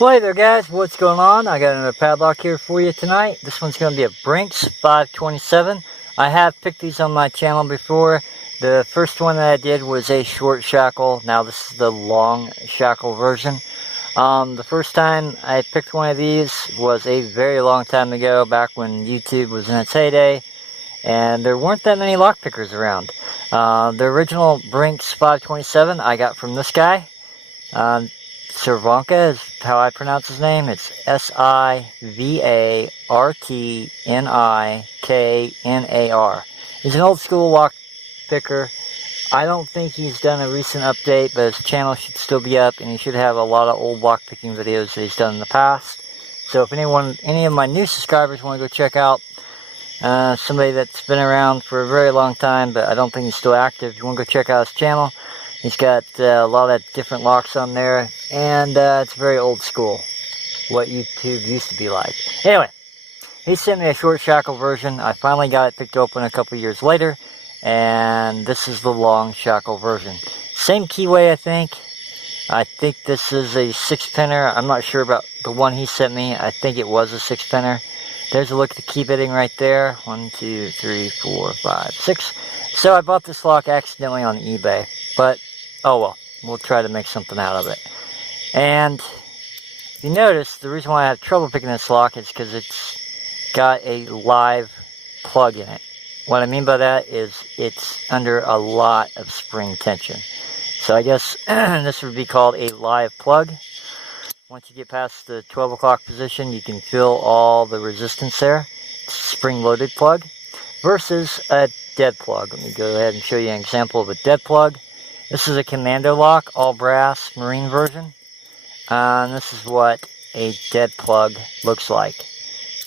Well, hey there guys, what's going on? I got another padlock here for you tonight. This one's going to be a Brinks 527. I have picked these on my channel before. The first one that I did was a short shackle. Now this is the long shackle version. The first time I picked one of these was a very long time ago, back when YouTube was in its heyday, and there weren't that many lockpickers around. The original Brinks 527 I got from this guy. Cervanka is how I pronounce his name. It's Sivartniknar. He's an old school lock picker. I don't think he's done a recent update, but his channel should still be up, and he should have a lot of old lock picking videos that he's done in the past. So if any of my new subscribers want to go check out somebody that's been around for a very long time, but I don't think he's still active, you want to go check out his channel. He's got a lot of different locks on there, and it's very old school, what YouTube used to be like. Anyway, he sent me a short shackle version. I finally got it picked open a couple years later, and this is the long shackle version. Same keyway, I think. I think this is a 6-pinner. I'm not sure about the one he sent me. I think it was a 6-pinner. There's a look at the key bitting right there. 1, 2, 3, 4, 5, 6. So I bought this lock accidentally on eBay, but oh well, we'll try to make something out of it. And if you notice, the reason why I have trouble picking this lock is because it's got a live plug in it. What I mean by that is it's under a lot of spring tension. So I guess this would be called a live plug. Once you get past the 12 o'clock position, you can feel all the resistance there. It's a spring-loaded plug versus a dead plug. Let me go ahead and show you an example of a dead plug. This is a commando lock, all brass, marine version. And this is what a dead plug looks like.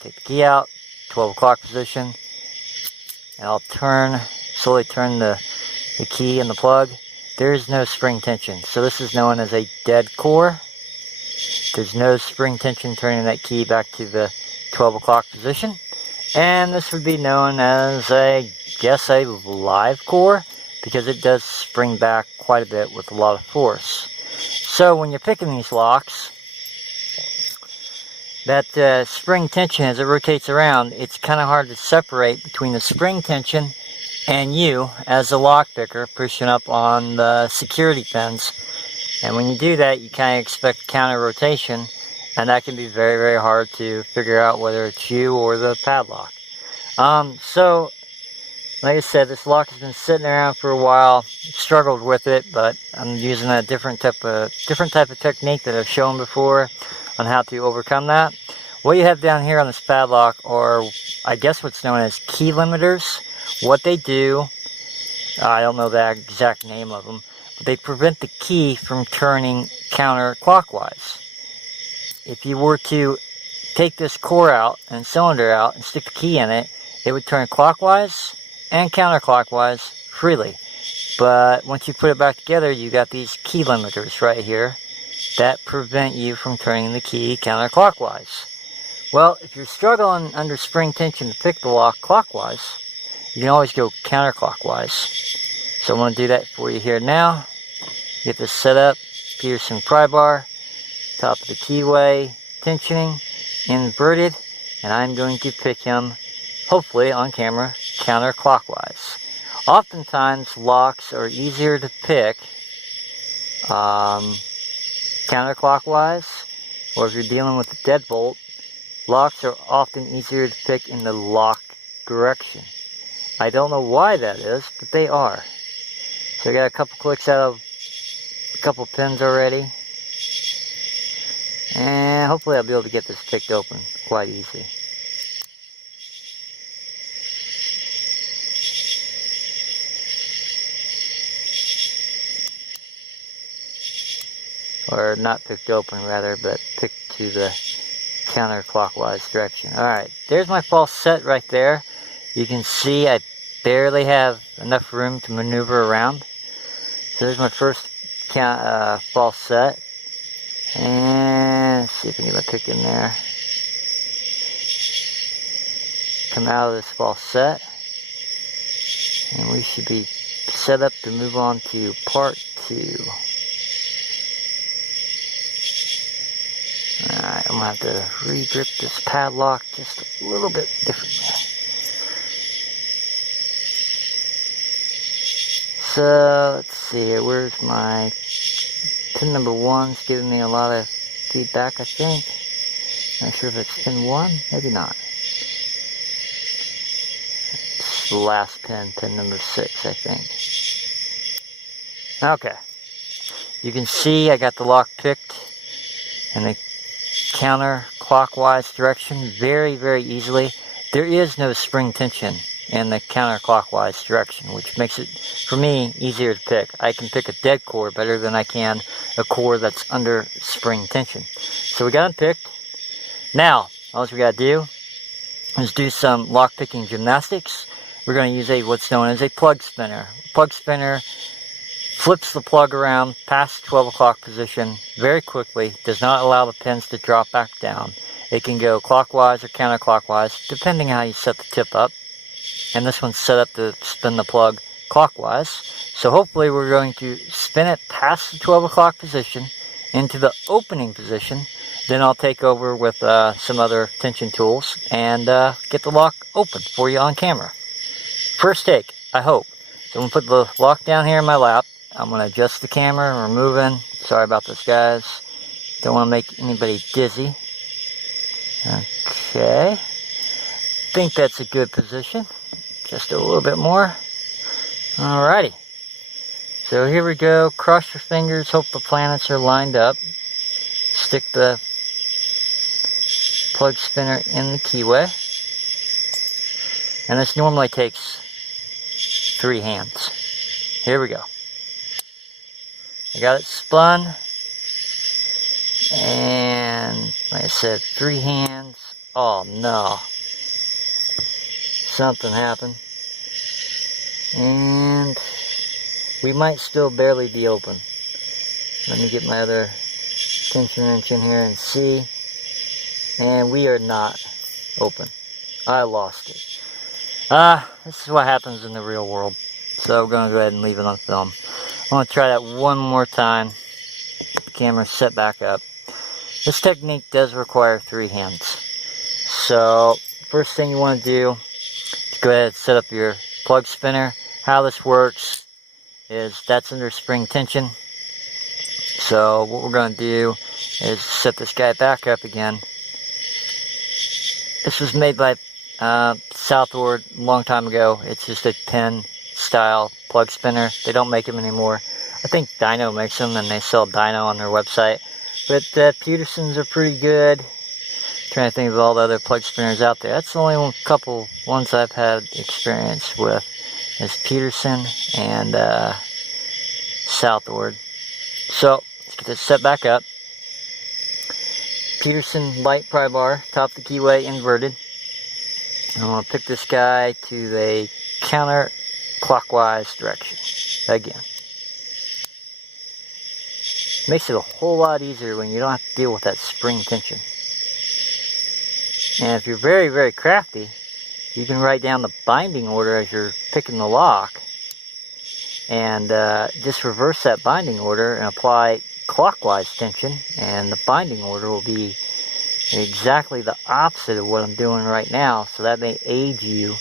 Take the key out, 12 o'clock position, and I'll slowly turn the key in the plug. There is no spring tension. So this is known as a dead core. There's no spring tension turning that key back to the 12 o'clock position. And this would be known as, I guess, a live core, because it does spring back quite a bit with a lot of force. So when you're picking these locks, that spring tension, as it rotates around, it's kind of hard to separate between the spring tension and you as a lock picker pushing up on the security pins. And when you do that, you kind of expect counter rotation, and that can be very, very hard to figure out whether it's you or the padlock. So like I said, this lock has been sitting around for a while. Struggled with it, but I'm using a different type of technique that I've shown before on how to overcome that. What you have down here on this padlock are, I guess, what's known as key limiters. What they do, I don't know the exact name of them, but they prevent the key from turning counterclockwise. If you were to take this core out and cylinder out and stick the key in it, it would turn clockwise and counterclockwise freely. But once you put it back together, you got these key limiters right here that prevent you from turning the key counterclockwise. Well, if you're struggling under spring tension to pick the lock clockwise, you can always go counterclockwise. So I'm going to do that for you here now. Get this set up. Peterson Pry Bar, top of the keyway, tensioning, inverted, and I'm going to pick him, hopefully on camera, counterclockwise. Oftentimes locks are easier to pick counterclockwise, or if you're dealing with a deadbolt, locks are often easier to pick in the lock direction. I don't know why that is, but they are. So I got a couple clicks out of a couple pins already, and hopefully I'll be able to get this picked open quite easy. Or not picked open, rather, but picked to the counterclockwise direction. Alright, there's my false set right there. You can see I barely have enough room to maneuver around. So there's my first false set. And let's see if I can get my pick in there. Come out of this false set. And we should be set up to move on to part 2. have to re-grip this padlock just a little bit differently. So, let's see here, where's my pin number 1's giving me a lot of feedback, I think. Not sure if it's pin 1, maybe not. It's the last pin, pin number 6, I think. Okay. You can see I got the lock picked in the counterclockwise direction very, very easily. There is no spring tension in the counterclockwise direction, which makes it, for me, easier to pick. I can pick a dead core better than I can a core that's under spring tension. So we got them picked. Now, all we got to do is do some lock picking gymnastics. We're going to use what's known as a plug spinner. Plug spinner flips the plug around past 12 o'clock position very quickly, does not allow the pins to drop back down. It can go clockwise or counterclockwise, depending how you set the tip up. And this one's set up to spin the plug clockwise. So hopefully we're going to spin it past the 12 o'clock position into the opening position. Then I'll take over with some other tension tools and get the lock open for you on camera. First take, I hope. So I'm going to put the lock down here in my lap. I'm going to adjust the camera. We're moving. Sorry about this, guys. Don't want to make anybody dizzy. Okay. Think that's a good position. Just a little bit more. Alrighty. So here we go. Cross your fingers. Hope the planets are lined up. Stick the plug spinner in the keyway. And this normally takes 3 hands. Here we go. I got it spun. And like I said, 3 hands. Oh no. Something happened. And we might still barely be open. Let me get my other tension wrench in here and see. And we are not open. I lost it. This is what happens in the real world. So I'm going to go ahead and leave it on film. I'm going to try that one more time. The camera set back up. This technique does require 3 hands. So first thing you want to do is go ahead and set up your plug spinner. How this works is that's under spring tension. So what we're going to do is set this guy back up again. This was made by Southord a long time ago. It's just a pin style plug spinner. They don't make them anymore. I think Dyno makes them and they sell Dyno on their website. But Petersons are pretty good. I'm trying to think of all the other plug spinners out there. That's the only couple ones I've had experience with. Is Peterson and Southord. So let's get this set back up. Peterson light pry bar, top of the keyway inverted. I'm going to pick this guy to the counterclockwise direction again. Makes it a whole lot easier when you don't have to deal with that spring tension. And if you're very, very crafty, you can write down the binding order as you're picking the lock and just reverse that binding order and apply clockwise tension, and the binding order will be exactly the opposite of what I'm doing right now, so that may aid you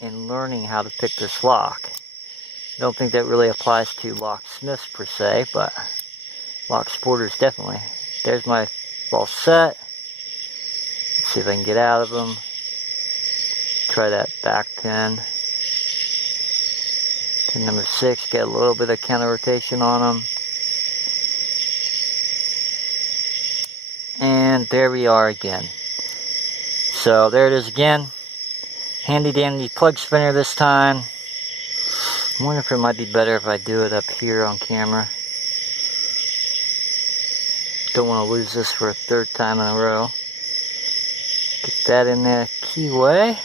in learning how to pick this lock. I don't think that really applies to locksmiths per se, but Locksporters definitely. There's my ball set. Let's see if I can get out of them. Try that back pin. Pin number 6, get a little bit of counter rotation on them. And there we are again. So there it is again. Handy dandy plug spinner this time. I wonder if it might be better if I do it up here on camera. Don't want to lose this for a 3rd time in a row. Get that in the keyway.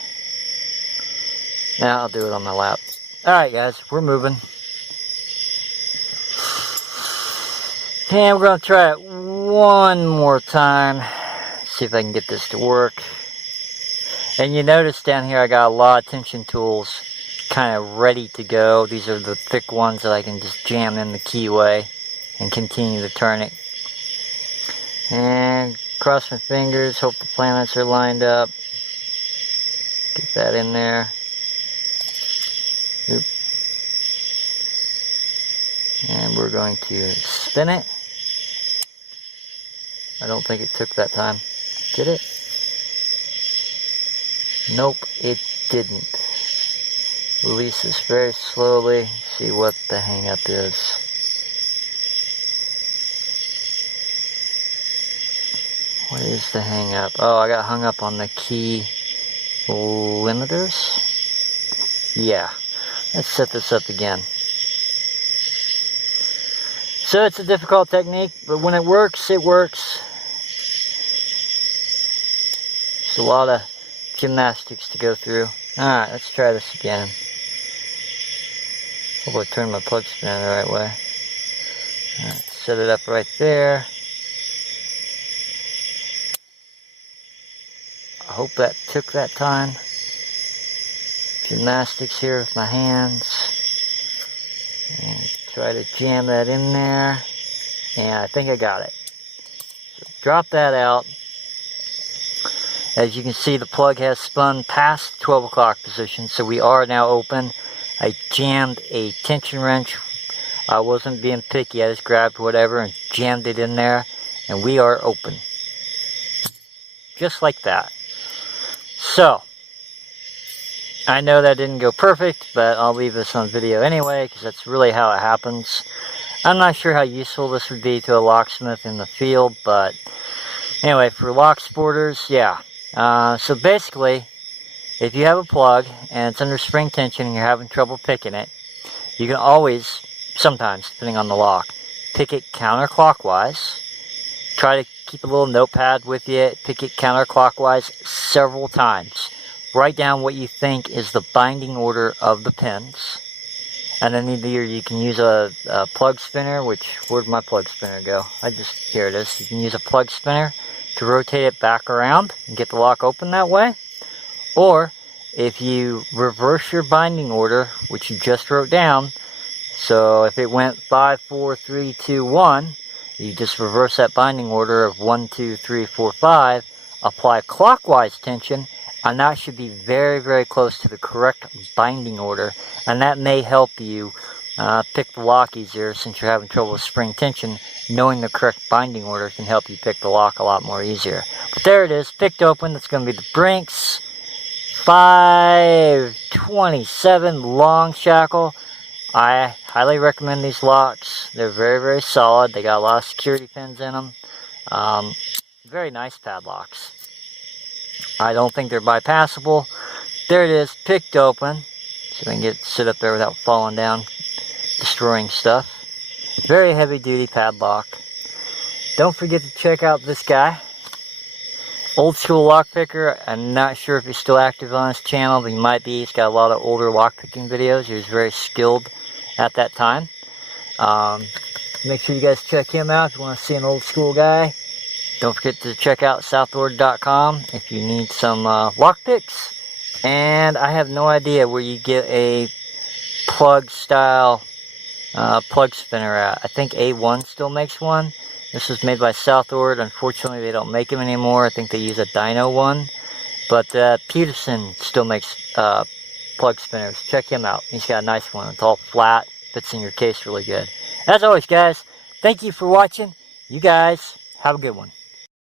Now I'll do it on my lap. Alright guys, we're moving. And we're going to try it one more time. See if I can get this to work. And you notice down here I got a lot of tension tools kind of ready to go. These are the thick ones that I can just jam in the keyway and continue to turn it. And cross my fingers, hope the planets are lined up. Get that in there. Oop. And we're going to spin it. I don't think it took that time. Did it? Nope, it didn't. Release this very slowly. See what the hang up is. What is the hang up? Oh, I got hung up on the key limiters. Yeah. Let's set this up again. So it's a difficult technique, but when it works, it works. It's a lot of gymnastics to go through. Alright, let's try this again. Hope I turned my plug spinner the right way. Alright, set it up right there. I hope that took that time. Gymnastics here with my hands. And try to jam that in there. And I think I got it. So drop that out. As you can see, the plug has spun past 12 o'clock position, so we are now open. I jammed a tension wrench. I wasn't being picky. I just grabbed whatever and jammed it in there, and we are open. Just like that. So, I know that didn't go perfect, but I'll leave this on video anyway, because that's really how it happens. I'm not sure how useful this would be to a locksmith in the field, but anyway, for Locksporters, yeah. So basically, if you have a plug and it's under spring tension and you're having trouble picking it, you can always, sometimes, depending on the lock, pick it counterclockwise. Try to keep a little notepad with you. Pick it counterclockwise several times. Write down what you think is the binding order of the pins. And then either you can use a plug spinner, which, where'd my plug spinner go? Here it is. You can use a plug spinner to rotate it back around and get the lock open that way. Or, if you reverse your binding order, which you just wrote down, so if it went 5, 4, 3, 2, 1, you just reverse that binding order of 1, 2, 3, 4, 5, apply clockwise tension, and that should be very, very close to the correct binding order, and that may help you pick the lock easier since you're having trouble with spring tension. Knowing the correct binding order can help you pick the lock a lot more easier. But there it is, picked open. That's going to be the Brinks 527 long shackle. I highly recommend these locks. They're very, very solid. They got a lot of security pins in them. Very nice padlocks. I don't think they're bypassable. There it is, picked open. So I can get it sit up there without falling down, destroying stuff. Very heavy duty padlock. Don't forget to check out this guy. Old school lockpicker. I'm not sure if he's still active on his channel, but he might be. He's got a lot of older lockpicking videos. He was very skilled at that time. Make sure you guys check him out if you want to see an old school guy. Don't forget to check out Southord.com if you need some lockpicks. And I have no idea where you get a plug style plug spinner at. I think A1 still makes one. This was made by Southord. Unfortunately, they don't make them anymore. I think they use a dyno one. But Peterson still makes plug spinners. Check him out. He's got a nice one. It's all flat. Fits in your case really good. As always, guys, thank you for watching. You guys have a good one.